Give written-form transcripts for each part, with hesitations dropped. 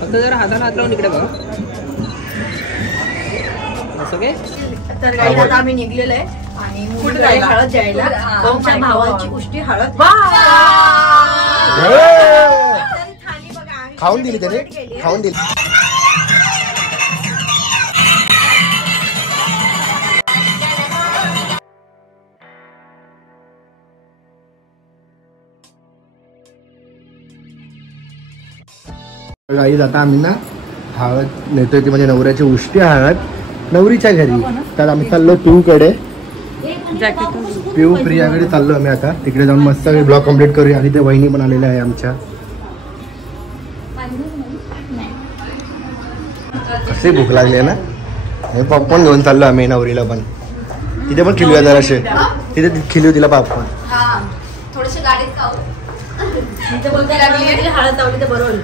फक्त जरा हाताला हात लावून इकडे बघा. असं काय तर गाईला आता आम्ही निघलेलो आहे आणि कुठे जायला हळद द्यायला भाऊच्या भावाची उष्टी हळद. खाऊन दिली त्याने खाऊन दिली. गाईज आता आम्ही ना हळद नेतोय ती म्हणजे नवऱ्याची उष्टी हळद नवरीच्या घरी. तर आम्ही चाललो पिऊकडे, पिऊ प्रियाकडे चाललो आम्ही आता. तिकडे जाऊन मस्त ब्लॉग कम्प्लीट करूया. आणि ते वहिनी पण आलेल्या आहे आमच्या. असे भूक लागली आहे ना. पॉपकॉर्न घेऊन चाललो आम्ही नवरीला पण. तिथे पण खिलूया जराशे. तिथे खिलू तिला पॉपकॉर्न. थोडेसे गाडीत खाऊ. हळद लावली तर बरोबर.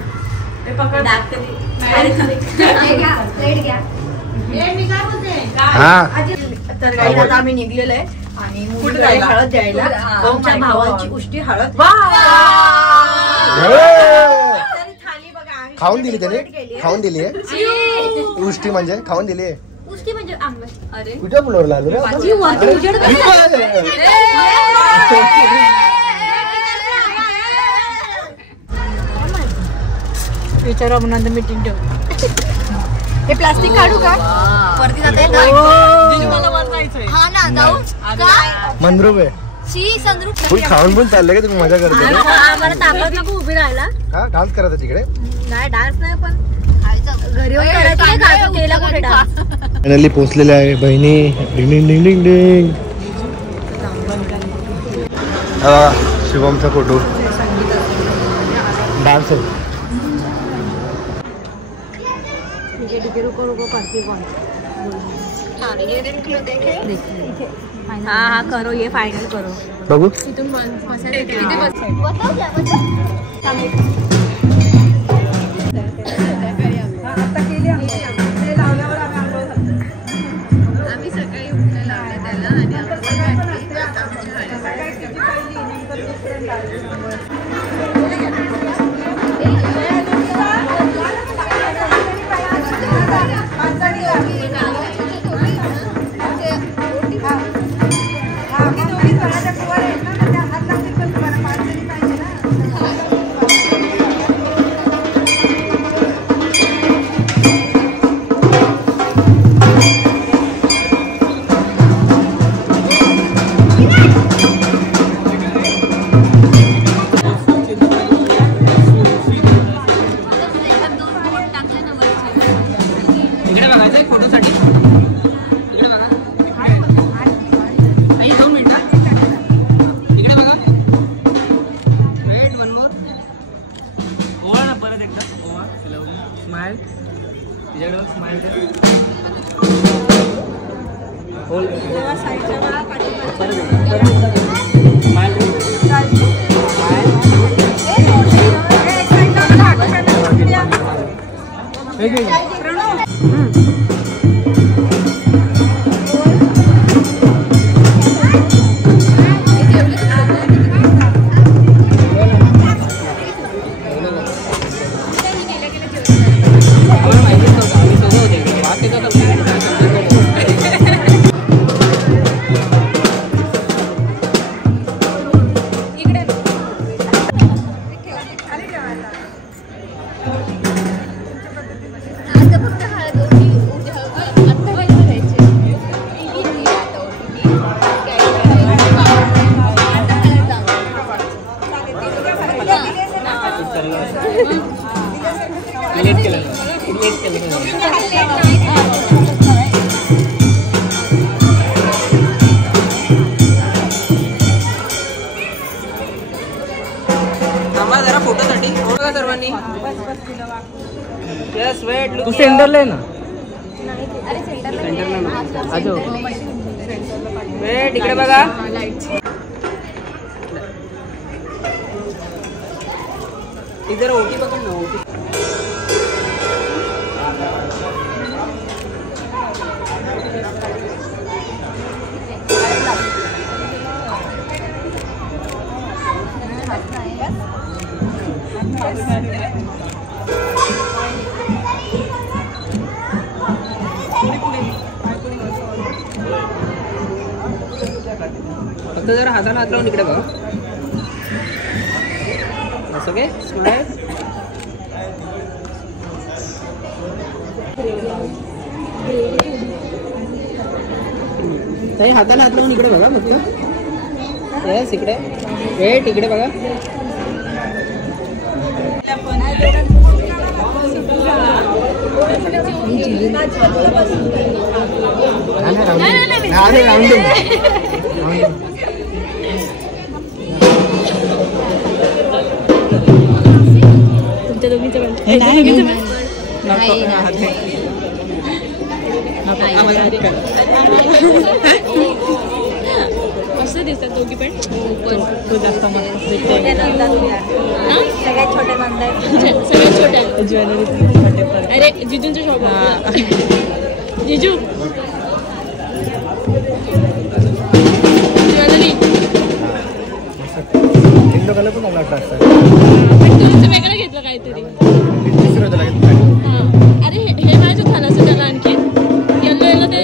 तर गाईला आता आम्ही निघलेलो आहे आणि कुठे जायला हळद द्यायला भाऊच्या भावाची उष्टी हळद. खाऊन दिली त्याने खाऊन दिली आहे. उष्टी म्हणजे खाऊन दिली आहे. उष्टी म्हणजे अरे तुझ्या फ्लोअरला आलो रे. विचारा म्हणून मीटिंग ठेव. हे प्लास्टिक काढू का वरती जाते मंद्रूप आहे. फुल खाऊन पण चाललंय का तुम्ही मजा करतो. आम्हाला ताकद नको उभी राहायला. हा डान्स करायचा तिकडे. नाही डान्स नाही पण घरी येऊन करायचं. केला कुठे डान्स. फायनली पोहोचलेले आहे बहिणी. डिंग डिंग डिंग डिंग डिंग. शिवमचा फोटो डान्स आहे. हाँ करो ये फाइनल करो. बघू तू सेंटरला आहे ना. वेट इकडे बघा. इधर ओटी पकड़ ना. ओटी फक्त जरा हाताला हात लावून इकडे बघा. असं काय स्माईल. ताई हाताला हात लावून इकडे बघा फक्त. येस इकडे. वेट इकडे बघा. तुमच्या दोघींचं कसं दिसतात दोघी पण. सगळ्यात छोट्या नंदा सगळ्यात छोट्या ज्वेलरी. अरे जिजूंच्या शॉप. जिजू ज्वेलरी कलर पण मला वाटतं वेगळं घेतलं काहीतरी. अरे हे माझं झालं असं त्याला आणखी येलो येलो ते.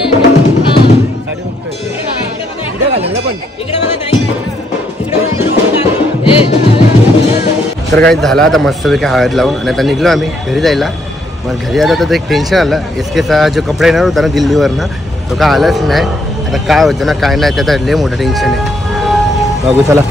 तर काही झाला आता मस्तपैकी हळद लावून आणि आता निघलो आम्ही घरी जायला. मग घरी आलं तर एक टेन्शन आलं. SKचा जो कपडा येणार होता ना दिल्लीवरनं तो काय आलाच नाही. आता काय होतं ना काय नाही त्याचा लय मोठं टेन्शन आहे. बघू चला.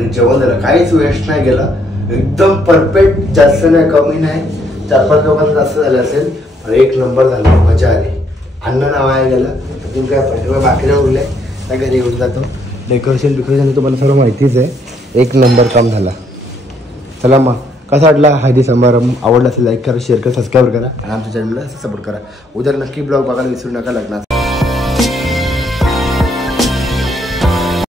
भारी जेवण झालं, काहीच वेस्ट नाही गेलं, एकदम परफेक्ट, जास्त नाही कमी नाही, 4-5 लोकांना जास्त झालं असेल, पण एक नंबर झाला, मजा आली. अन्न नावाया गेलं, अजून काय पाहिजे बाकी नाही उरले, त्या घरी येऊन जातो. डेकोरेशन तुम्हाला सर्व माहितीच आहे, एक नंबर काम झाला. चला मग कसा वाटला हळदी समारंभ, आवडला असेल लाईक करा, शेअर करा, सबस्क्राईब करा आणि आमच्या चॅनलला सपोर्ट करा. उद्या नक्की ब्लॉग बघायला विसरू नका लग्नाचा.